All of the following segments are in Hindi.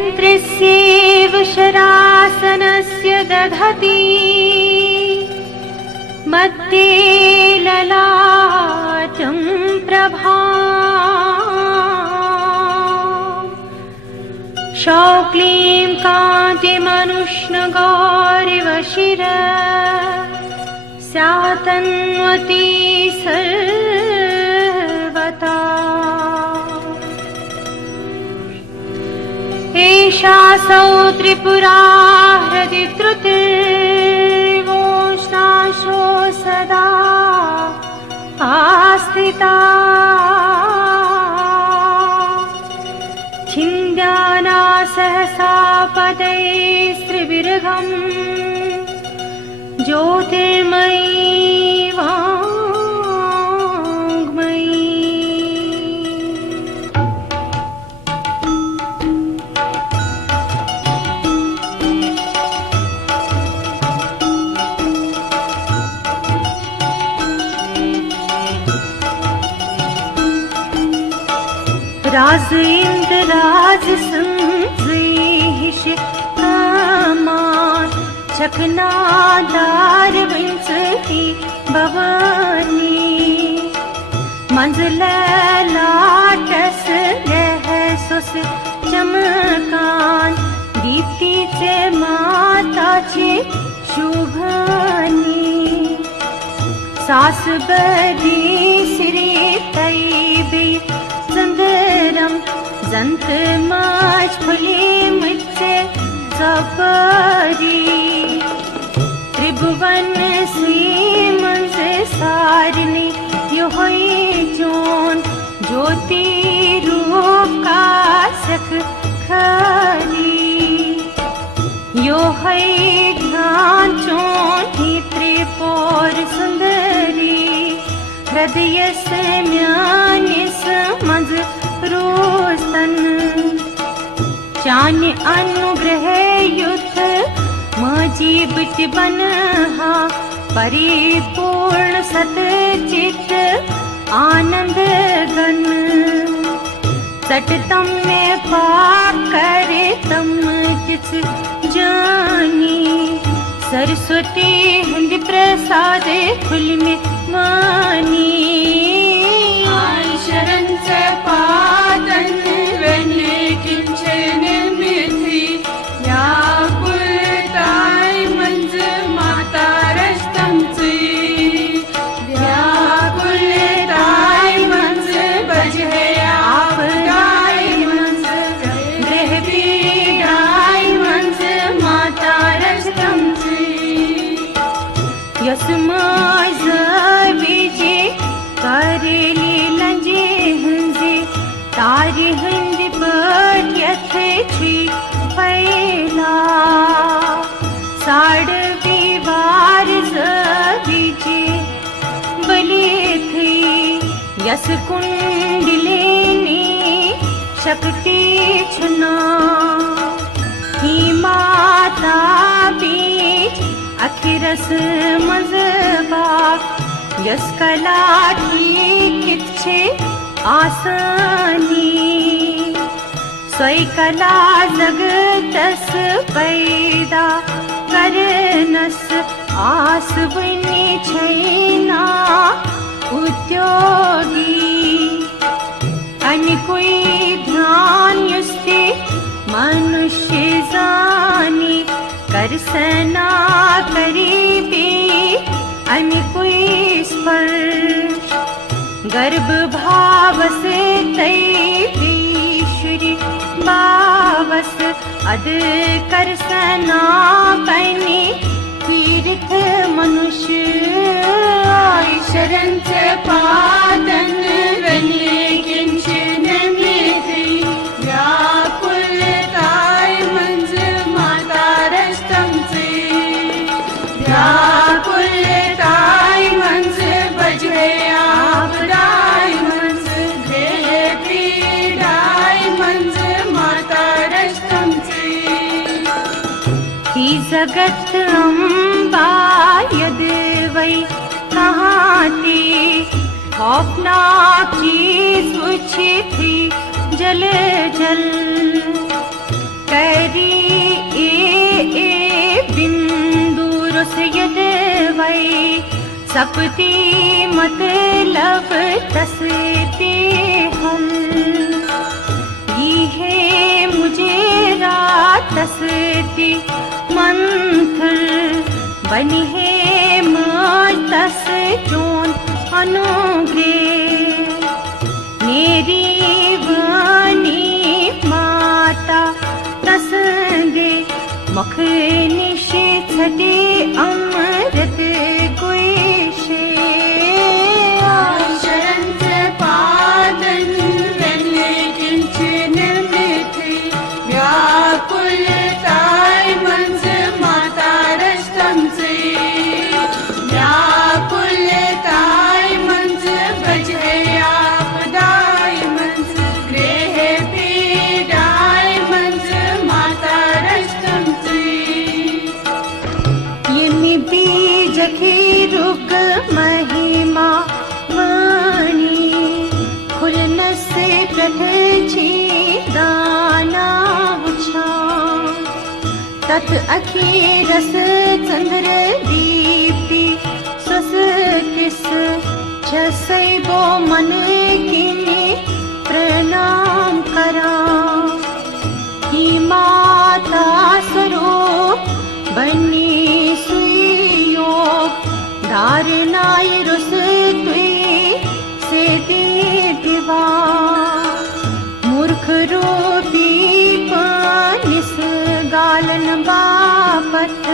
यन्त्रस्यैव शरासनस्य दधति मध्ये ललाटं प्रभा शौक्लीं कान्तिमनुष्णगौरिव शिरा स्यातन्वती सर्वदा एषा सौ त्रिपुरा हृदि त्रुतिर्वोष्णाशो सदा आस्थिता छिन्द्याना सहसा पदैस्त्रिविर्गम् ज्योतिर्मयी वाङ्मयी। राज इंद्र राज संजयिष अमान चकनादार विंसती भवानी मंजिल लाटस रहसुस चमकान दीप्तीचे माताचे शुभानी सास बदी श्री तैबी संदरम जंत माज फुले मुझसे सपरी त्रिभुवन सी मंज सारनी यो होई जोन ज्योति रूप का सख खरी यो है ध्यान चोन ही त्रिपुर सुंदरी हृदय से म्यानिस मंज रोस्तन चान अनुग्रह युद्ध मजीबित बनहा परिपूर्ण सतचित आनंद घन सटतम में पाप करे तम जिस जानी सरस्वती हिंद प्रसाद फुल में वाणी शरण से पादन वने किंचन मिथि या कुलताय मंज माता रस्तम से या कुलताय मंज बजहे आप गाय मंज ग्रह गाय मंज माता रस्तम से यसमाज विजय करेली लंजे हंजे तारे हंद पर यथ छी पैला साड़ विवार विजय बले थी यस कुंडलिनी शक्ति छुना ही माता बीच अखिरस मजबा यस कला की किच्छे आसानी स्वय कला जगतस पैदा करनस आस बनी छैना उद्योगी अन कोई ध्यान युस्ते मनुष्य जानी कर सना करीबी अन कोई स्पर्श गर्भ भाव से तैश्वरी बावस अद कर सना बनी तीर्थ मनुष्य शरण से पादन वने किंचन मिथि व्याकुलताय मंज माता रस्तम से व्याकुलताय मंज बजहे आप डाय मंज ग्रह पीडाय मंज माता रस्तम से ही जगत अम्बा यद वै कहाँ थी खौफनाक चीज पूछी थी जल जल सपती मतलब तसते हल ये है मुझे रात तसती मंथर बनी है तस जोन अनुग्रह मेरी वाणी माता तसदे मुख निषेधे अमृत गुशे शरण से पादन वेले किंचन मिथि व्याकुलताय मंज माता रस्तम से व्याकुलताय मंज बजे आपदाय मंज गृह पीडाय मंज माता रस्तम से ये बीज की रुक महिमा वाणी खुलन से प्रथची दाना उछा तत् अखीरस चंद्र दीप्ति स्वस्तिस छसैबो मन किनी प्रणाम करा ही माता स्वरूप बनी सुयोग धारनाय रुस तुई से दिवा मूर्ख रूपी पानिस गालन बापत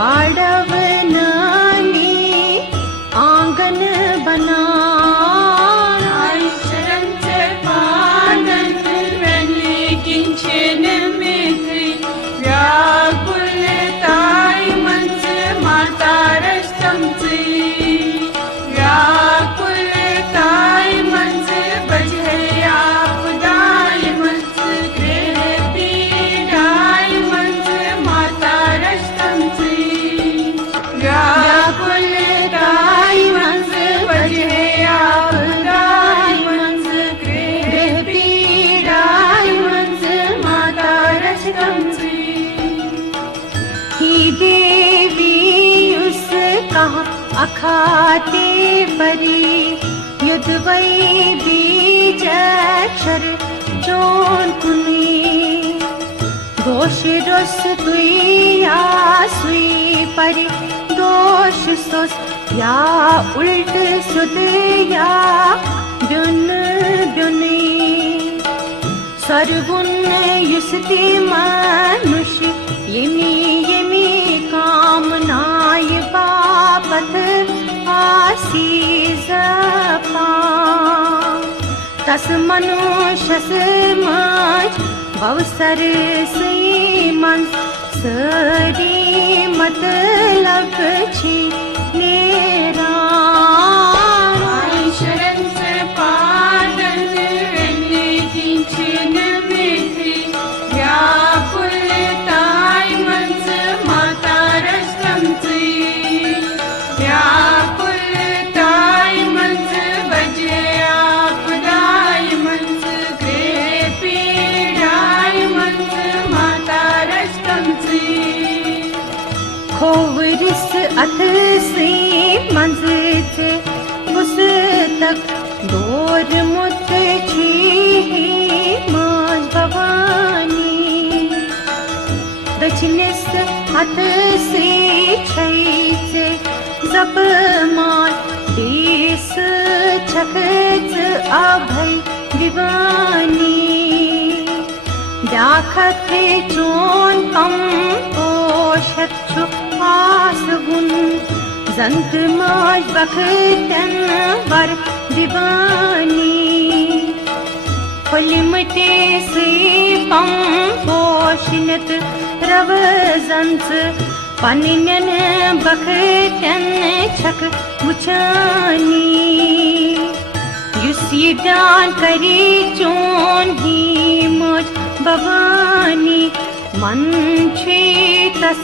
बाड़व नानी आंगन बना शरण से पादन वेले किंचन मिथि व्याकुलताय मंज माता रस्तम से व्याकुलताय मंज बजे आपदाय मंज गृह पीडाय मंज माता रस्तम से व्याकुलताय मंज बजे आपदाय मंज गृह पीडाय मंज माता रस्तम से ही देवी उस कहा अखाते परी युद्ध वै बीज अक्षर जोन कुनी दोष रस तुई या सुई परी दोष सोस या उल्ट सुध या ब्युन ब्युनी सर्वुन युसति मनुष्य यमी कामनाय बापत आसीज पा तस मनुष्य समाज भवसर से मन सरी मतलब छी मेरा शरण से पादन वेले किंचन मिथि व्याकुलताय मंज माता रस्तम से व्याकुलताय मंज बजे आपदाय मंज गृह पीडाय मंज माता रस्तम से खोवरिस अथ से मंज थे उस तक दूर मुत छी माज भवानी दक्षिणिस अथ से छै से जप मान देश छखच अभय दीवानी व्याखत चोन कम पोषक छु आस गुन जंत माज बखतन वर दीवानी फलिमटे से पम पोषिनत रव जंत पनिनन बखतन छक मुचानी युस ये दान करी चोन ही मुझ भवानी मन छे तस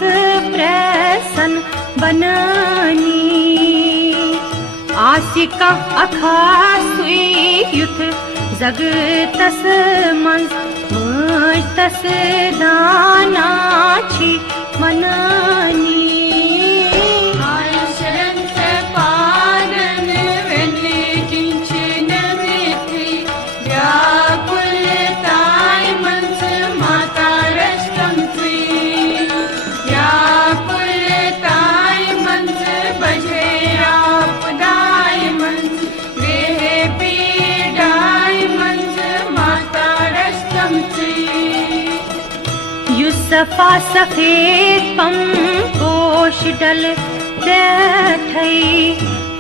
प्रसन्न बनानी आशिका अखासुई युथ जग तस मंज मुझ तस दाना छी मनानी शरण से पा सफा सफेद पम पोश डल ठई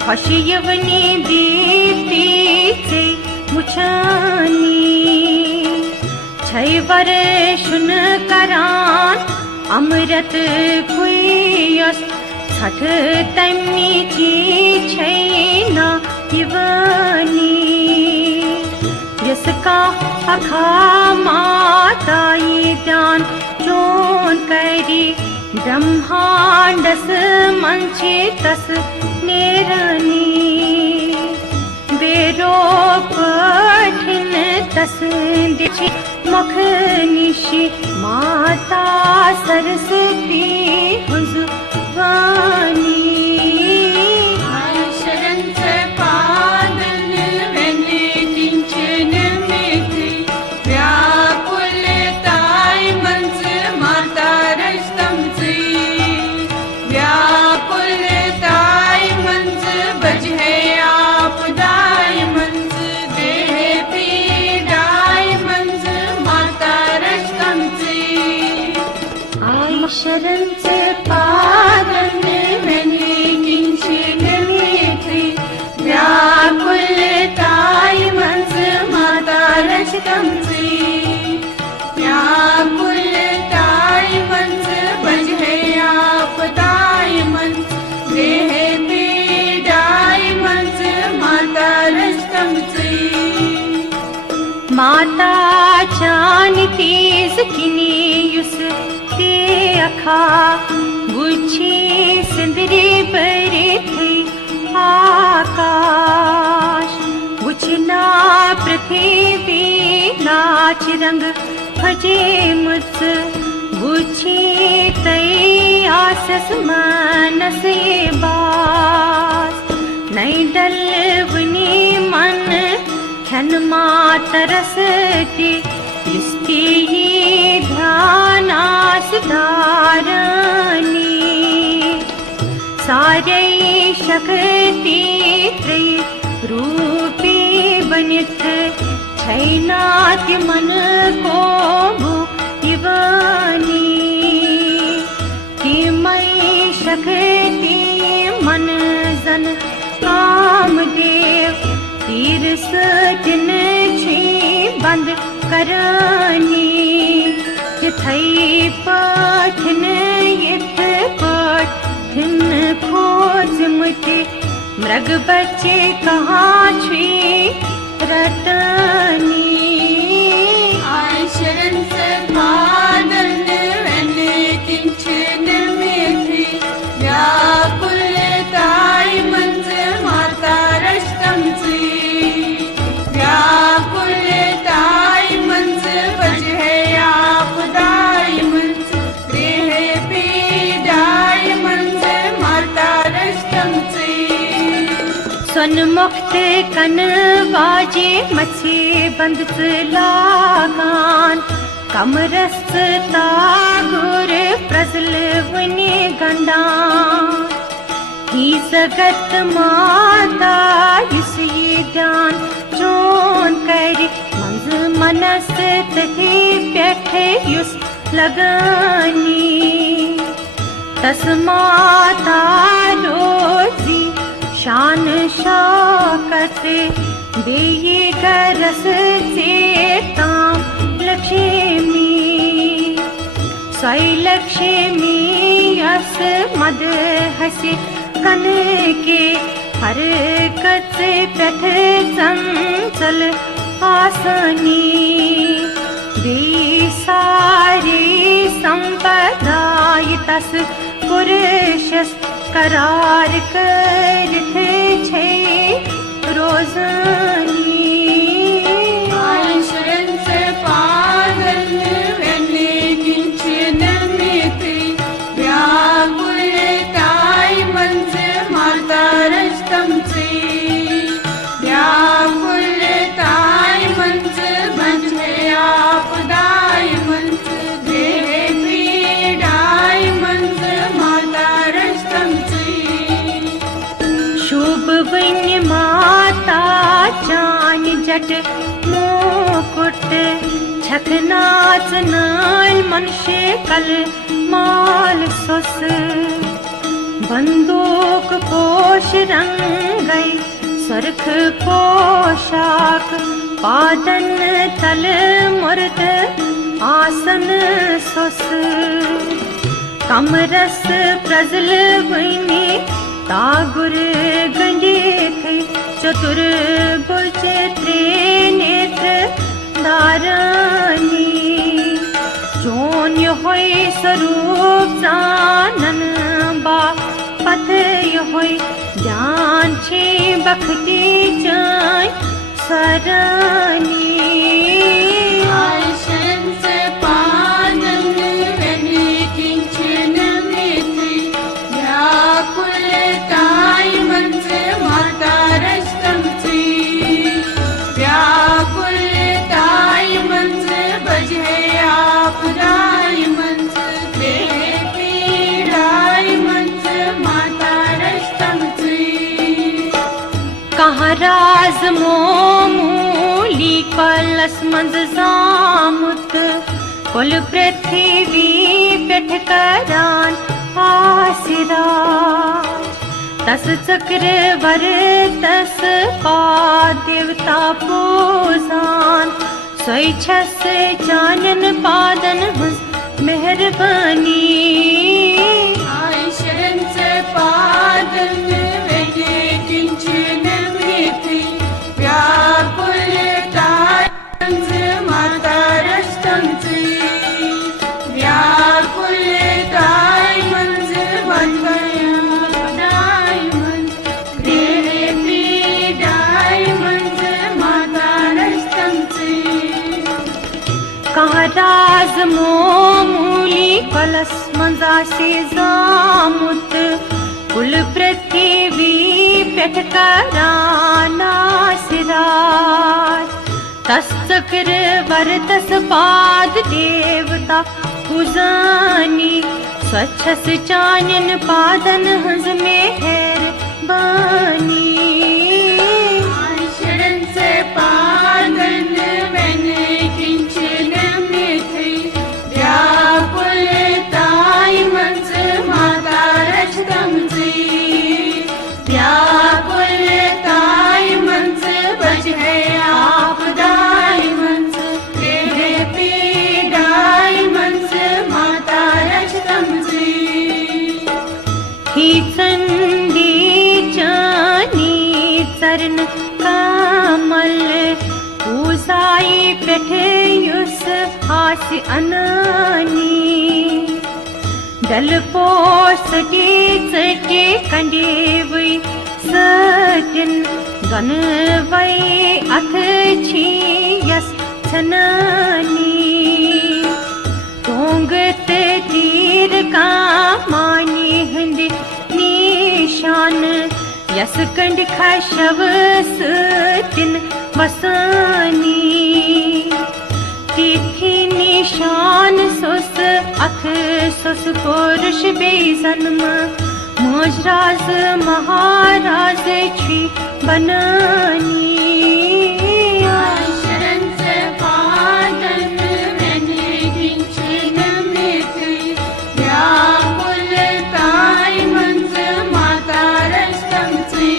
खुश यवनी दीप्ति से मुछानी छई वर्षुन करान अमृत कुयस छठ तमी ची छैना यवनी जिसका अखा माताई ध्यान चोन करी ब्रह्मांडस मंचे तस नेरनी बेरो पठिन तस दिछि मुख निशि माता सरस्वती हुजवानी शरण से पावन मैंने किंचन मिथि व्याकुलताई मंस माता रक्षतम से व्याकुलताई मंस बजहे आपदाई मंस देह पीड़ाई मंस माता रक्षतम से माता जानती सकिनी युस अखा गुच्छी सिंदरी बरे थी आकाश गुछना पृथ्वी नाच रंग भजे मुझ गुच्छी तई आसस मानस बास नई डलवनी मन खन मातरसती इसकी ध्यानास धारणी सारे शक्ति त्रय रूपी बनित छैनात मन को भुवनी कि मई शक्ति मन जन कामदेव तीर सजन छी बंद करनी थई पठन यथ पठन खोज मुझे मृग बच्चे कहाँ छी रटनी आय शरण से पादन वने किंचन मिथि व्याकुलताई मंज माता रक्षतम से व्याकुलताई मंज बजहे आपदाई मंज देह पीड़ाई मंज माता रक्षतम से सुन मुक्त कन बाजे मछे बंद लागान कमरस तागुर प्रजल वने गंडा ही जगत माता युस ये ध्यान चोन करी मंज मनस तथे पेठे युस लगानी तस्माता रोजी शान शौकत बेये गरस चेताम लक्ष्मी साई लक्ष्मी यस मद हसे कन के हर कच पेठ चंचल आसनी दे सारी संपदाय तस पुरुषस करार करथ छे रोजनी आय शरण से पादन वने किंचन मिथि व्याकुलताई मंज माता रक्षतम से व्याकुलताई मंज बजहे आपदाई मंज देह पीड़ाई मंज माता रक्षतम से शुभ वन माता कल माल सुस बंदूक पोश रंगई सुर्ख पोशाक पादन तल मुर्द आसन सुस कमरस प्रजल बनी तागुर गंडे थे चतुर बुज त्रिनेत्र दारानी जोन होई स्वरूप जानन बा पथ होई जान छे बखती जाय सरानी आयशन से पानन वने किंचन मिथि व्याकुलताय मंस माता रस्तम सी व्याकुलताय मंस बजे आपदाय मंस देह पीड़ाय मंस माता रस्तम सी कहाँ राज मोमूली कलस मंद जामुत कुल पृथ्वी पेठ करान आसिराज तस चक्र वर तस पा देवता पूजान सोई छस जानन पादन हंस मेहरबानी आय शरण से पादन वेगे किंचन मिथि व्याकुलताय मंस माता रस्तम सी व्याकुलताय मंस बजयापदाय मंस देह पीड़ाय मंस माता रस्तम सी कहाँ राज मोमूली कलस मंजा से जामुत कुल पृथ्वी पेठ कराना सिराज तस चक्र वर तस पाद देवता पूजानी स्वच्छस चानन पादन हंस मेहर बानी आय शरण से पादन वने किंचन मिथि व्याकुलताय मंस माता रस्तम सी व्याकुलताय मंस बजे आपदाय मंस देह पीड़ाय मंस माता रस्तम सी ही चंडी जानी चरण कमल पूजाई पेठयुस आस अनानी दल पोसटी चटी कंडीवई सटिन गन वई अथ छी यस छनानी तोंगत तीर का मानी हिंद निशान यस कंड खशव सटिन वसानी तिथि निशान सुस अथ सुस पुरुष बेजन्म मोजराज महाराज छी बनानी आय शरण से पादन वने किंचन मिथि व्याकुलताय मंस माता रस्तम सी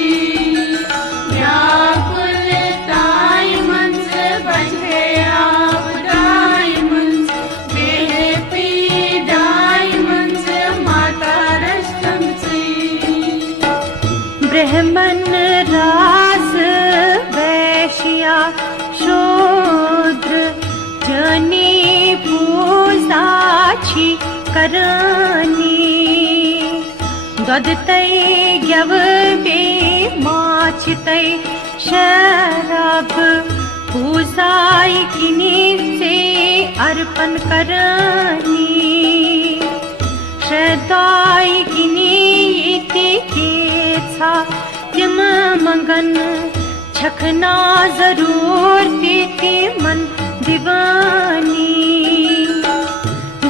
व्याकुलताय मंस बजे आपदाय मंस देह पीड़ाय मंस माता रस्तम सी ब्रह्मन राज वैश्या शूद्र जनी पूजा छी करानी ददतै ग्यव बे माछतै शराब पूजाई किनी से अर्पण करानी श्रद्धाई किनी के छा तिम मंगन छखना जरूर देती मन दीवानी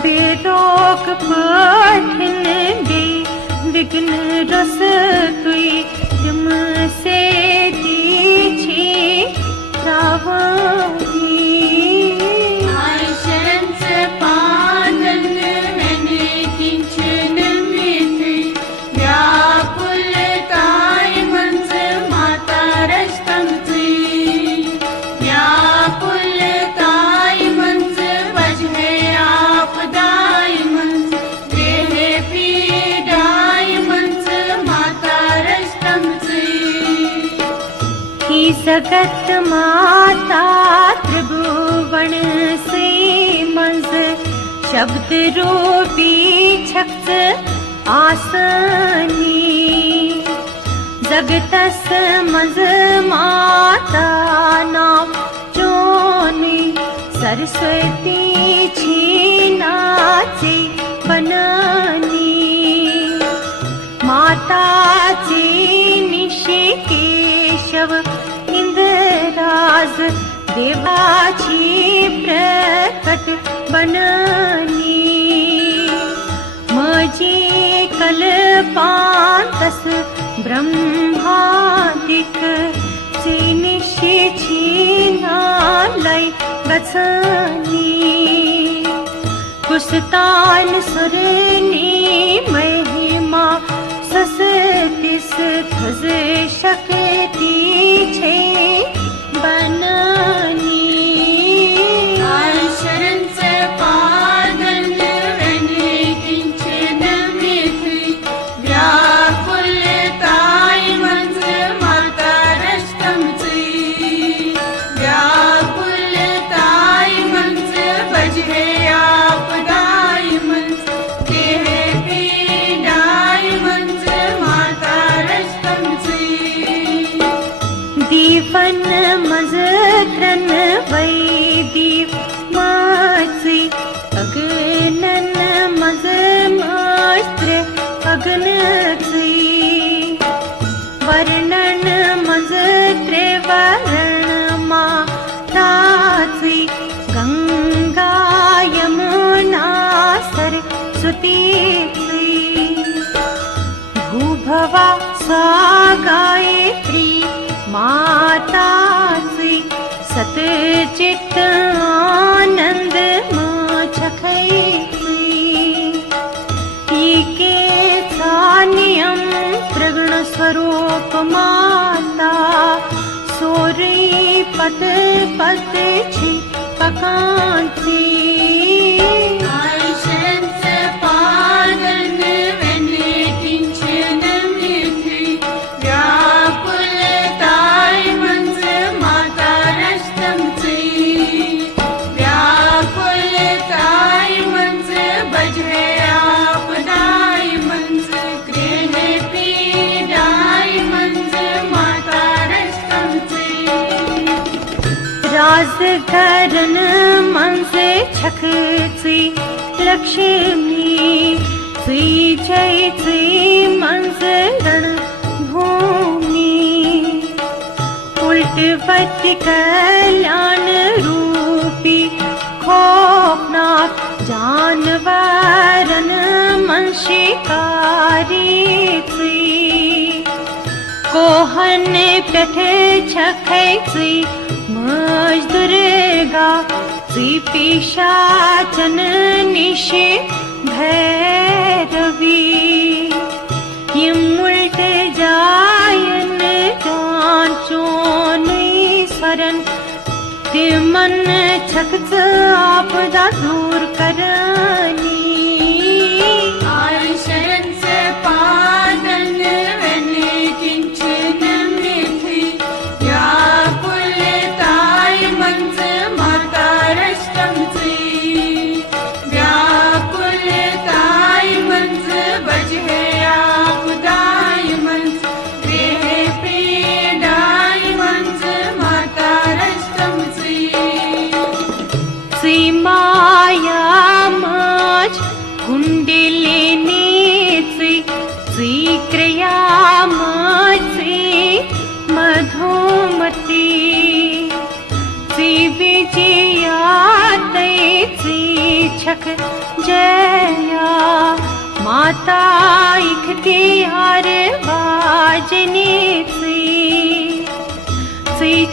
बेरोक पाठन दे विघ्न रस तुई तुम से दीछी रावानी आय शरण से पादन जगत माता त्रिभुवन से मंज शब्द रूपी छक्त आसनी जगतस मंज माता नाम जोनी सरस्वती छीनाची बननी माताची निशी केशव इंद्राज देवाची प्रकट बननी मजी कल्पांतस ब्रह्मादिक ची निशी छीनालय गचनी कुसतान सुरनी महिमा ससतिस थज शक्ति छे बननी शरण से पादन वने किंचन मिथि व्याकुलताय मंज माता रष्टम ची व्याकुलताय मंज बजहे आपदाय मंज केहे पीडाय मंज माता रष्टम ची दीवन मजत्रन वैदीप मासी अगनन मज मास्त्र अगनसी वर्णन मजत्र वर्ण मातासी गंगा यमुना सरस्वती भूभवा सा गायत्री मातासी सतचित आनंद माचखैसी के सानियम प्रगुण स्वरूप माता सोरी पद पद छी पकांती शरण से पादन वने किंचन मिथि व्याकुलताय मंज माता रष्टम ची व्याकुलताय मंज बजहे आपदाय मंज गृहे पीडाय मंज माता रष्टम ची राजकरण मंज छखची लक्ष्मी ची जयची मंज रण भूमि उल्टवत कल्याण रूपी खौफनाक जानवरन मन शिकारी थी कोहन पेठ छखैची मज दुर्गा ची पिशाचन निशे भैरवी यम उल्ट जायन जांचोन स्वरन तिमन छकच आपदा दूर करनी शरण से पादन वने किंचन मिथि व्याकुलताय मंज माता रष्टम ची व्याकुलताय मंज बजहे आपदाय मंज गृहे पीडाय मंज माता रष्टम ची माया माज कुंडलिनी क्रिया माची मधुमती विजया तैसी छक जया माता इख्तियार बाजनी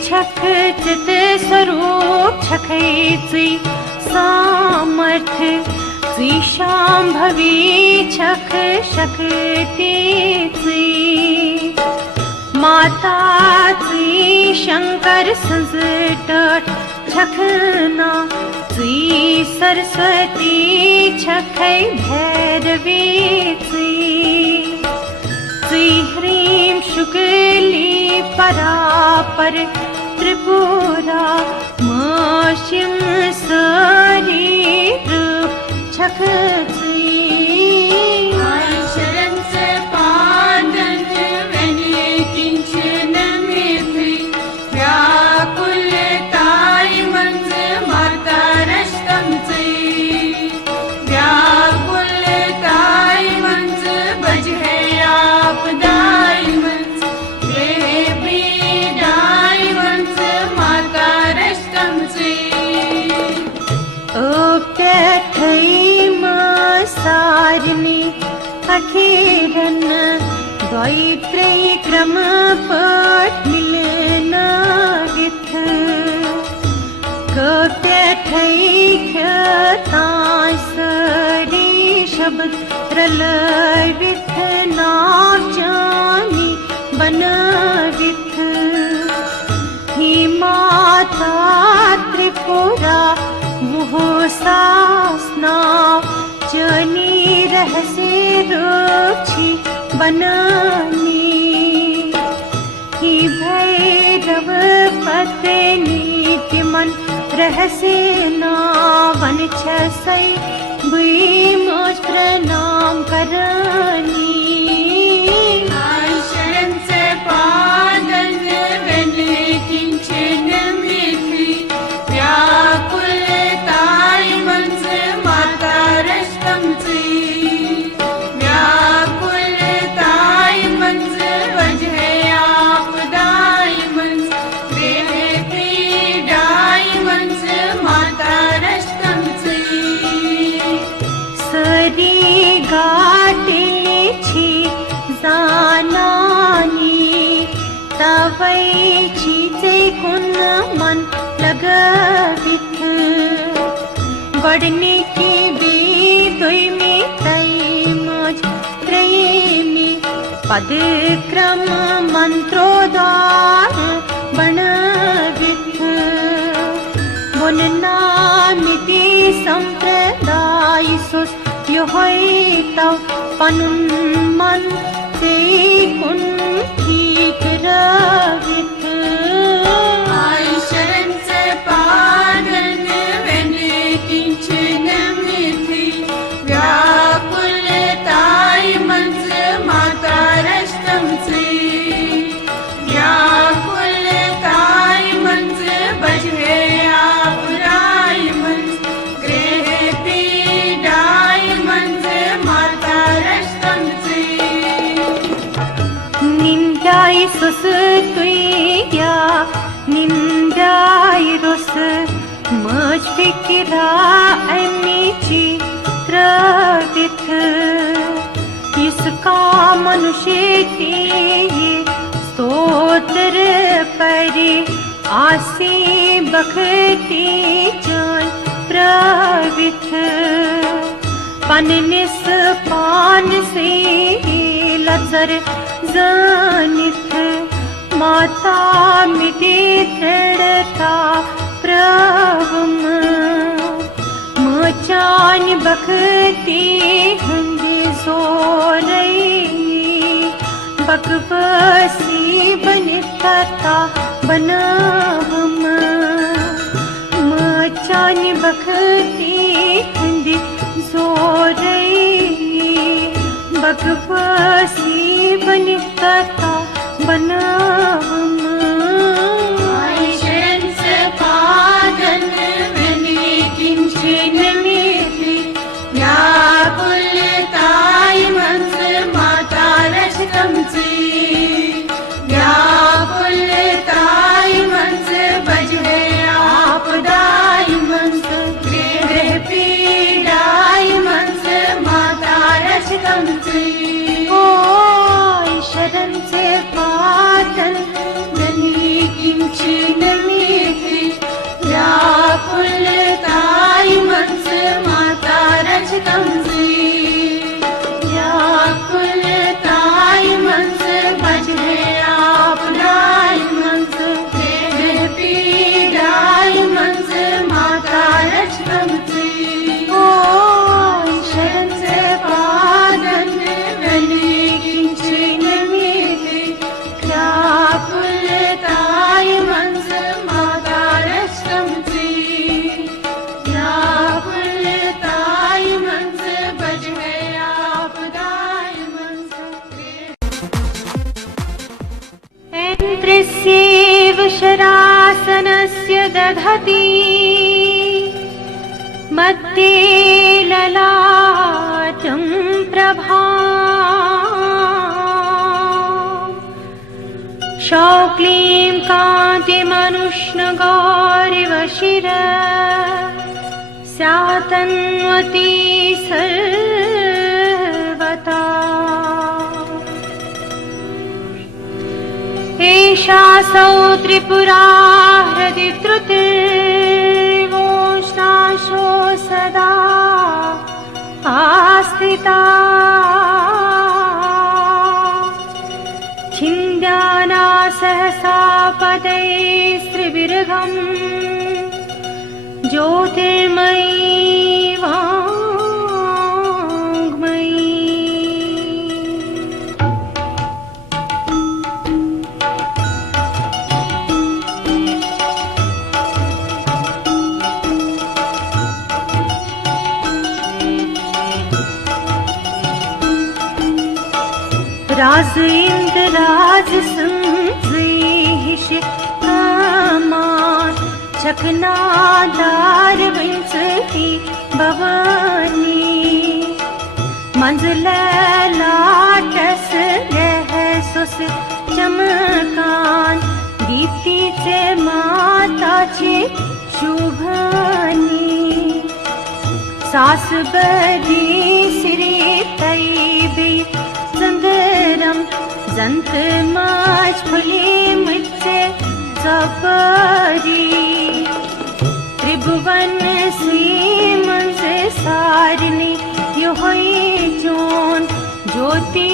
छक चित स्वरूप छखैची सामर्थ शांभवी छख शक्ति माताची शंकर संजट छखना ची सरस्वती छखै भैरवी ची ह्रीं शुक्ली परापर त्रिपुरा माशिम शरीर छखती शरण से पादन वने किंचन मिथि व्याकुलताई मंज माता रष्टम से व्याकुलताई मंज बजहे आपदाई मंज बेबीडाई मंज माता रष्टम से सारनी अखीरन द्वैत्रै क्रम पट मिलना विथ कप्यठै ख्यतासरी शब्द रल विथ नाम जानी बन विथ ही माता त्रिपुरा मुह सासना जनी रहसे रुचि बनानी ही भैरव पत्नी के मन रहसे नावन छसै बुई मुझ प्रणाम करनी शरण से पादन वने किंचन मिथि व्याकुलताई मंज माता रष्टम से व्याकुलताई मंज वजहे आपदाई मंज बेपीडाई मंज माता रष्टम से सरी गाटे छी जानानी तवै चीजे कुन मन लगविथ गढ़ने की भी दुई में तई मज प्रेमी पद क्रम मंत्रोद्वार बनविथ बुननामिति संप्रदाय सुस योहै तव पनुन मन से कुन ठीक रविथ शरण से पादन वने किंचन मिथि व्याकुलताई मंज माता रष्टम से व्याकुलताई मंज बजहे आपदाई मंज गृह पीडाई मंज माता रष्टम से निंदाई सुस तुया निंदाई रुस मज फिकिरा अनिची त्रविथ इसका मनुष्य की स्तोत्र परि आसी बखती जान प्रविथ पननिस पान से लजर जानिथ माता मिटे तृणता प्रभुम मचान बखती हंदी सोरई बकबसी बनिता बनावम मचान बखती हंदी सोरई बकबसी बनिता बनावम शरण से पादन वने किंचन मिथि व्याकुलताई मंज माता रष्टम से व्याकुलताई मंज बजहे आपदाई मंज गृह पीडाई मंज माता रष्टम से शरण से पादन वने किंचन मिथि व्याकुलताई मंज माता रष्टम से व्याकुलताई मंज बजहे आपदाई मंज गृह पीडाई मंज माता रष्टम से शरण से पादन वने किंचन मिथि दधति मध्ये ललाटं प्रभा शौक्लीं कान्तिमनुष्णगौरिव शिरा स्यातन्वती सर्वदा एषा सौ त्रिपुरा हृदि त्रुतिर्वोष्णाशो सदा आस्थिता छिन्द्याना सहसा पदैस्त्रिविर्गम् ज्योतिर्मयी वाङ्मयी राज इंद्र राज संदेश कामान चकनादार विंसती भवानी मंजिल लाटस रह सुस चमकान दीप्तीचे माताची शुभानी सास बरी श्री तैबी संदरम जंत माच फुले मुझसे सपरी त्रिभुवन सी मंज सारनी यो होई जोन ज्योति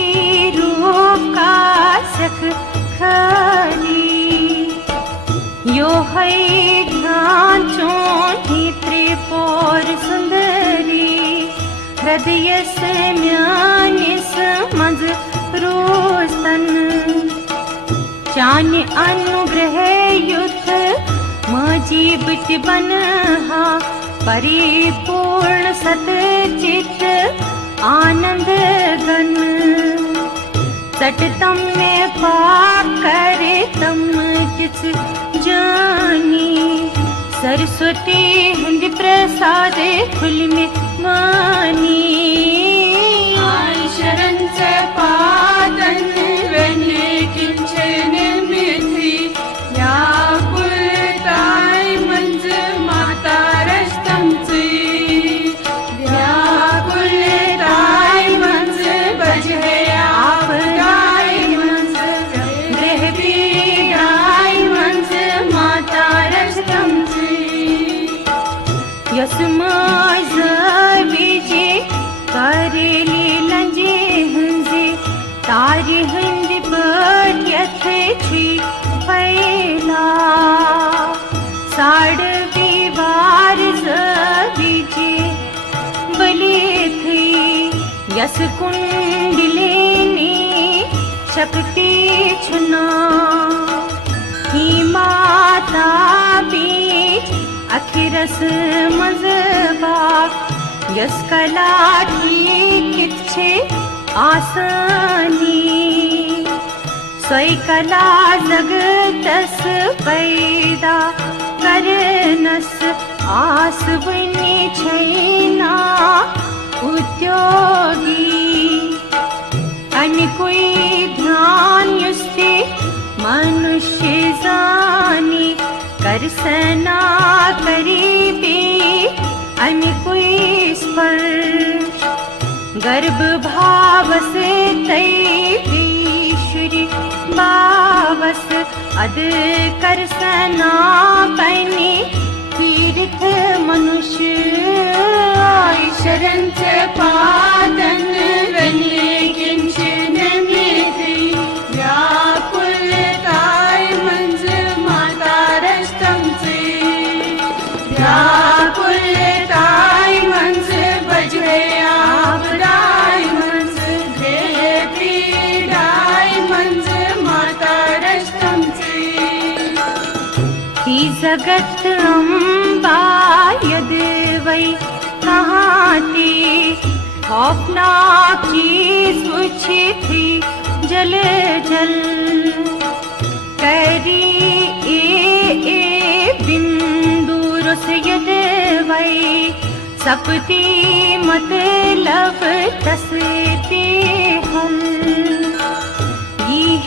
रूप का सख खरी यो है ध्यान चोन ही त्रिपुर सुंदरी हृदय से म्यानिस मज रोस्तन चान अनुग्रह युद्ध मजी बिट बनहा परिपूर्ण सतचित आनंद गण सटतम में पाकर तम किस जानी सरस्वती हिंद प्रसाद फुल में मानी आई शरण से पादन वने किंचन मिथि व्याकुलताय मंज माता रस्तम से व्याकुलताय मंज बजहे आपदाय मंज ग्रह पीड़ाय मंज माता रस्तम से यसमाज विजय करेली लंजे हंजे तारी हंद पट्यथ छी फैला साड़ विवार विजय बले थी यस कुंडलिनी शक्ति छुना ही माता बीच अखिरस मजबा यस कला की किच्छे आसानी सोई कला जगतस पैदा करनस आस बनी छैना उद्योगी अन कोई ध्यान युस्ते मनुष्य जानी करसना करीबी अन कोई स्पर्श गर्भ भाव से तैश्वरी भावस अद करसना बनी तीर्थ मनुष्य आई शरण से पादन वने किंचन मिथि व्याकुलताय मंज माता रस्तम से व्याकुलताय मंज बजहे आपदाय मंज ग्रह पीड़ाय मंज माता रस्तम से ही जगत अम्बा यद वै कहाँ थी खौफनाक चीज पूछी थी जल करी ए बिन यद वै सपती मतलब तसते हम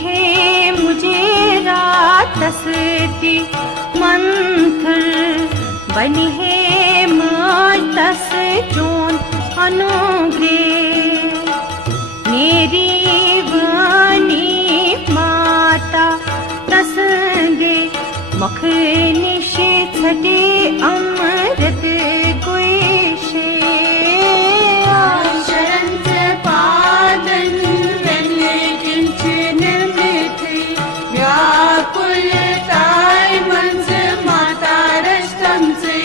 है मुझे रात तसती मंथर बनी है तस जोन अनुग्रह मेरी वाणी माता तसदे मुख निषेधे अमृत गुषे शरंत पादन वेले किंचन मिथि व्याकुलताय मंज माता रस्तम से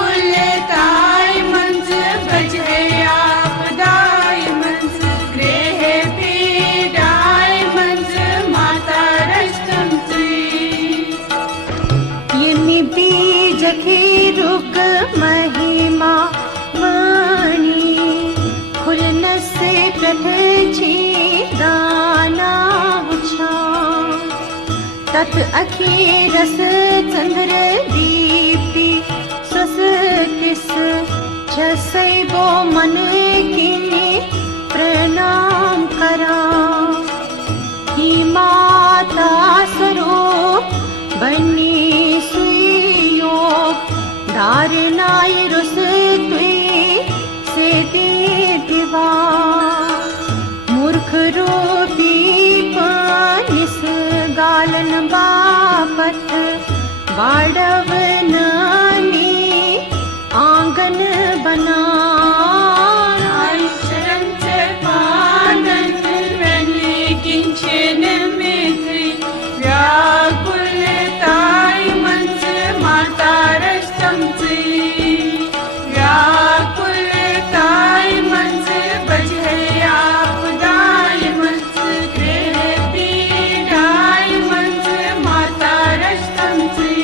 व्याकुलताय मंज बजे आपदाय मंज गृह पीडाय मंज माता रस्तम से यमि बीज की रुग महिमा वाणी खुलन से प्रथची दाना उछा तत् अखीरस चंद्र दीप्ति स्वस्तिस छसैबो मन किनि प्रणाम करा ही माता स्वरूप बनी सुयोग धारनाय रुस तुई से दिवा मूर्ख रूपी पानिस गालन बापत बाड़व नानी आंगन बना शरंत पादन वेले किंचन मिथि व्याकुलताय मंज माता रस्तम से व्याकुलताय मंज बजे आपदाय मंज गृह पीडाय मंज माता रस्तम से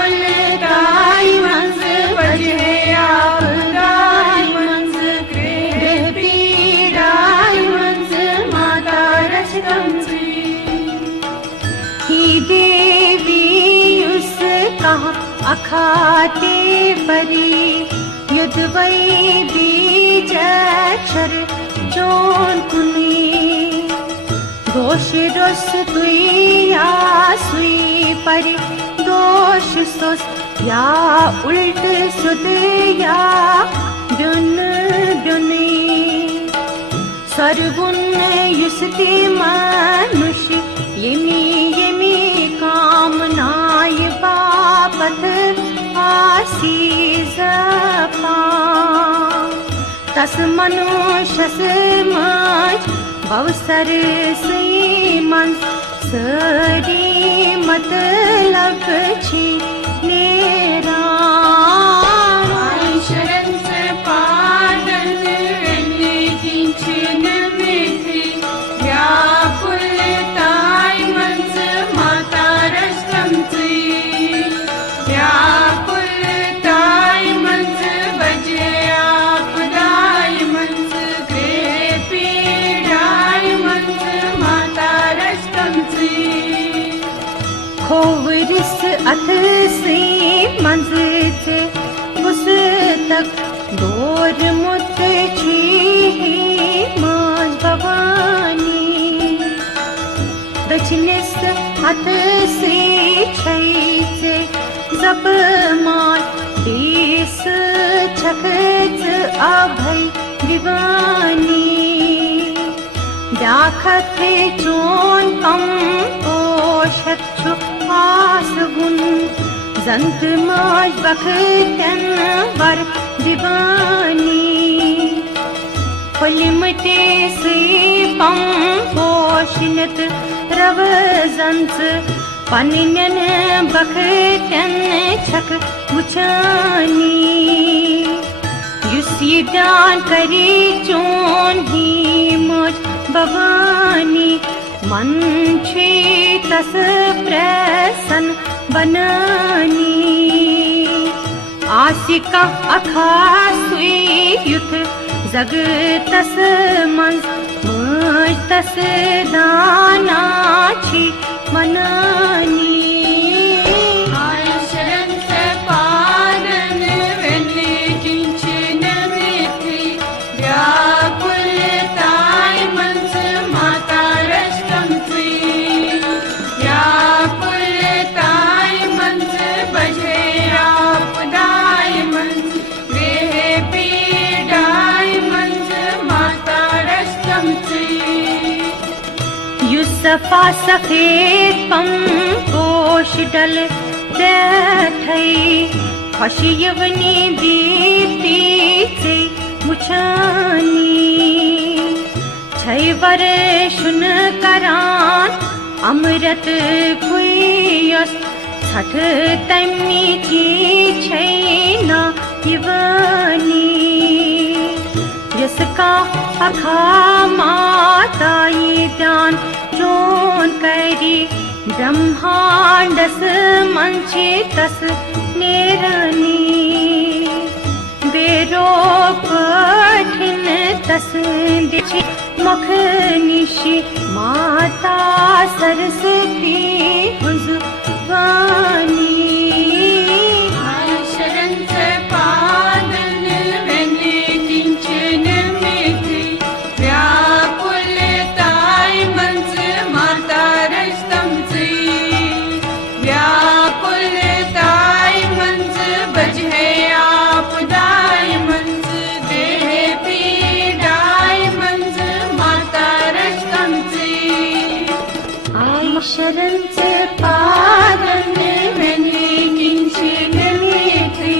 व्याकुलताय मंज बजे आपदाय मंज गृह पीडाय मंज माता रस्तम से ही देवी उसका अखाते परी युद्ध वै बीज अक्षर जोन कुनी दोष रस तुई या सुई परि दोष सुस या उल्ट सुध या ब्युन ब्युनी सर्वुन युसति मनुष्य यमी यमी कामनाय बापत आसीस पा तस मनुष्य समाज भवसर से मन सरी मतलब छी नेरा शरंत पादन वेले किंचन मिथि व्याकुलताय मंज माता रस्तम से व्याकुलताय मंज बजे आपदाय मंज गृह पीडाय मंज माता रस्तम से खोवरिस अथ से मंज से उस तक दूर मुत छी माज भवानी दक्षिणिस अथ से छै से जप मान देश छखच अभय दीवानी व्याखत चोन कम पोषत छु आस गुण जंत माज बखतन वर दीवानी फलिमते से पम पोषिनत रव जंत पनिनन बखतन छक मुचानी युसी दान करी चोन ही मुझ भवानी मन छे तस प्रसन्न बनानी आसिका अखासुई युथ जग तस मंज मुझ तस दाना छी मनानी सफा सफेद पम पोश डल थई खुशी यवनी दीप्ति से मुछानी छै वर्षुन करान अमृत पुयस छठ तमी जी छैना यवनी जिसका अखा माताई ध्यान जोन करी ब्रह्मांडस मंचे तस नेरनी बेरो पठिन तस दिछि मुख निशि माता सरस्वती हुजवानी शरण से पादन वने किंचन मिथि व्याकुलताय मंज माता रस्तम से व्याकुलताय मंज बजहे आपदाय मंज देह पीडाय मंज माता रस्तम से आई शरण से पादन वने किंचन मिथि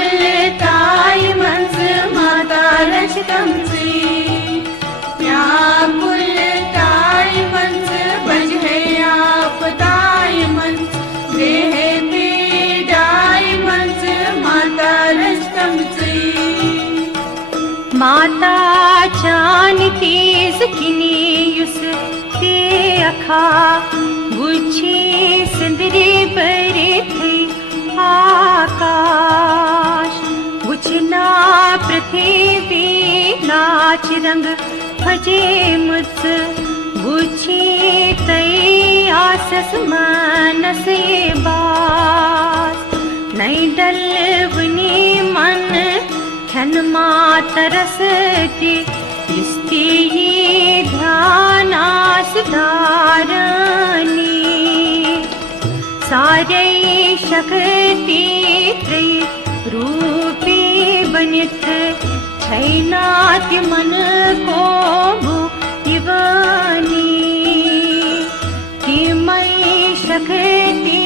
व्याकुलताय मंज माता रस्तम से व्याकुलताय मंज बजहे आपदाय मंज देह पीडाय मंज माता रस्तम से माता जानती सकिनी युस ते अखा गुच्छी सिंदरी बरे थी आकाश गुछना पृथ्वी नाच रंग भजे मुझ गुच्छी तई आसस मनस बास नई डल बुनी मन खन मातरसती इस्ती ध्यानास धारणी सारे शक्ति त्रय रूपी बनित छैनाति मन को भुवनी तिमयी शक्ति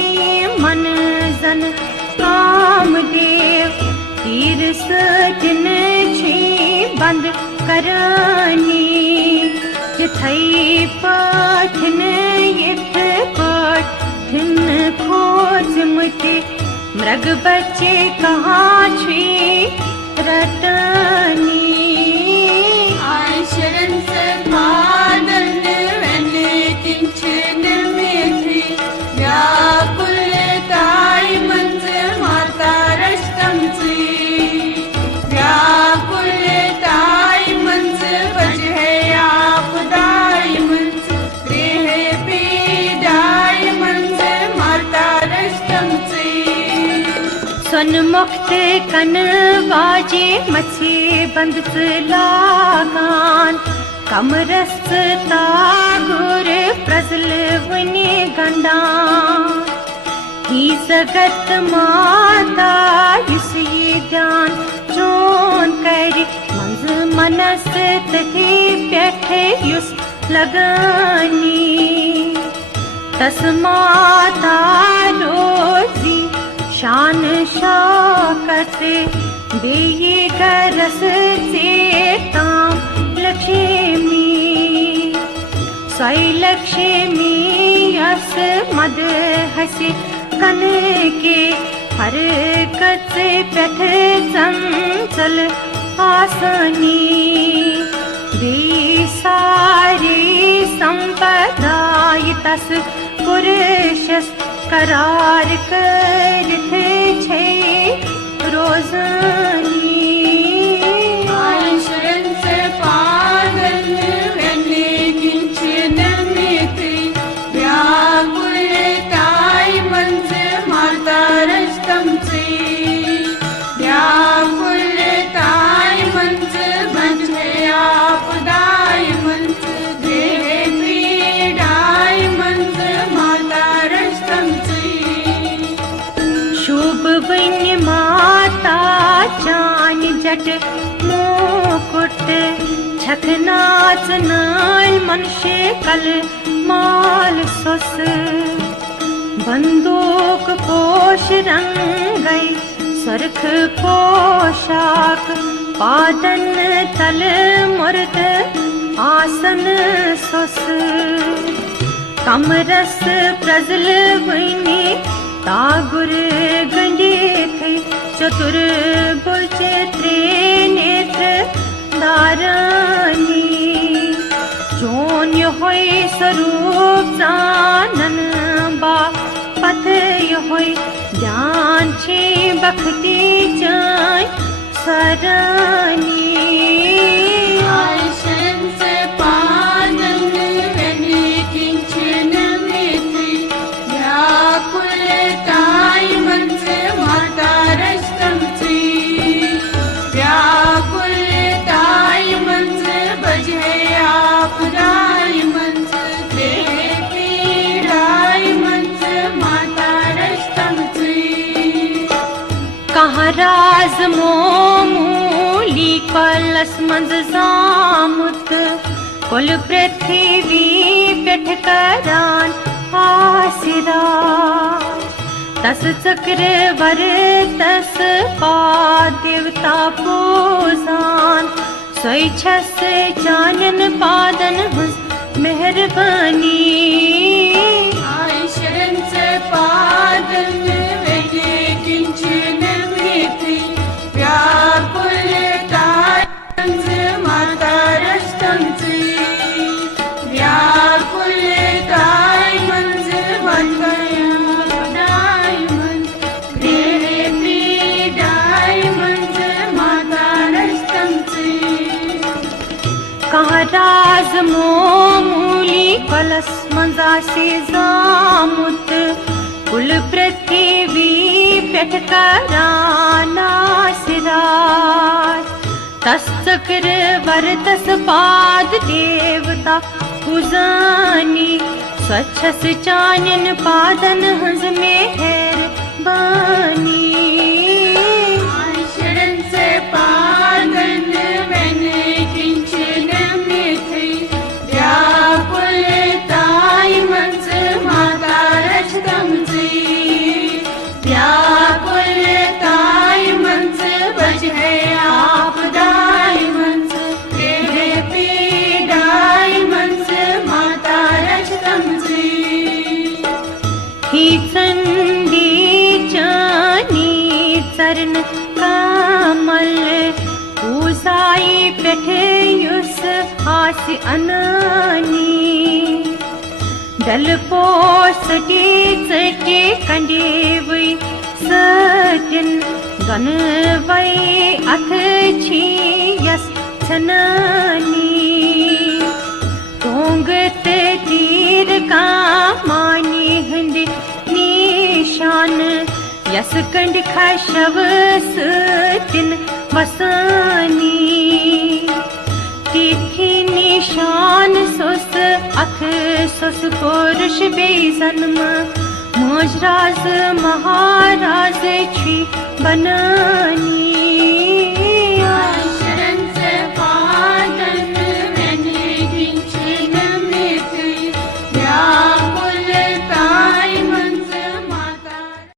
मन जन कामदेव तीर सजन छी बंद करनी थई पठन यथ पठन खोज मुझे मृग बच्चे कहाँ छी रटनी आय शरण से पादन वने किंचन मिथि व्याकुलताय मंज माता रस्तम से व्याकुलताय मंज बजहे आपदाय मंज देह पीडाय मंज माता रस्तम से सुन मुक्त कन बाजे मछे बंद लागान कमरस तागुर प्रजल वने गंडा ही जगत माता युसी ध्यान चोन कर मंज मनस तथे पैठे युस लगानी तस माता रोजी शान शौकत बेये गरस चेता लक्ष्मी साई लक्ष्मी यस मद हसी कन के हर कच पथ चंचल आसनी बे सारी संपदाय तस पुरुषस करार करते छे रोजनी आय शरण से पादन वने किंचन मिथि व्याकुलताय मंज माता रस्तम से व्याकुलताय मंज बजहे आपदाय मंज देह पीडाय मंज माता रस्तम से शुभ वन माता चान जट मुकुट छखनाच नाल मनुष्य कल माल सुस बंदूक पोश रंगई सरख पोशाक पादन तल मुर्द आसन सुस कमरस प्रजल वनी तागुर गंडे थे चतुर बुज त्रिनेत्र दारानी जोन होय स्वरूप जानन बा पथ होय ज्ञान छे बखती जाय सरानी राज मोमूली कलस मंज जामुत कुल पृथ्वी पेठ करान आसिरा तस चक्र वर तस पा देवता पूजान सोई छस जानन पादन हुस मेहरबानी शरण से पादन राज मोमूली कलस मंजा से जामुत कुल पृथ्वी पेठ कराना सिराज तस चक्र वर तस पाद देवता पूजानी स्वच्छस चानन पादन हंस में हेर बानी शरण से पादन मैंने चरण कमल पूजाई पेठे युस आस अनानी डल पोसटी चटी कंडे वई सटन गन वई अथ छी यस छनानी तोंगत तीर का मानी हिंद निशान यस कंड खशव सतिन वसानी तिथि निशान सुस अख सुस पुरुष बेजन्म मोजराज महाराज छी बना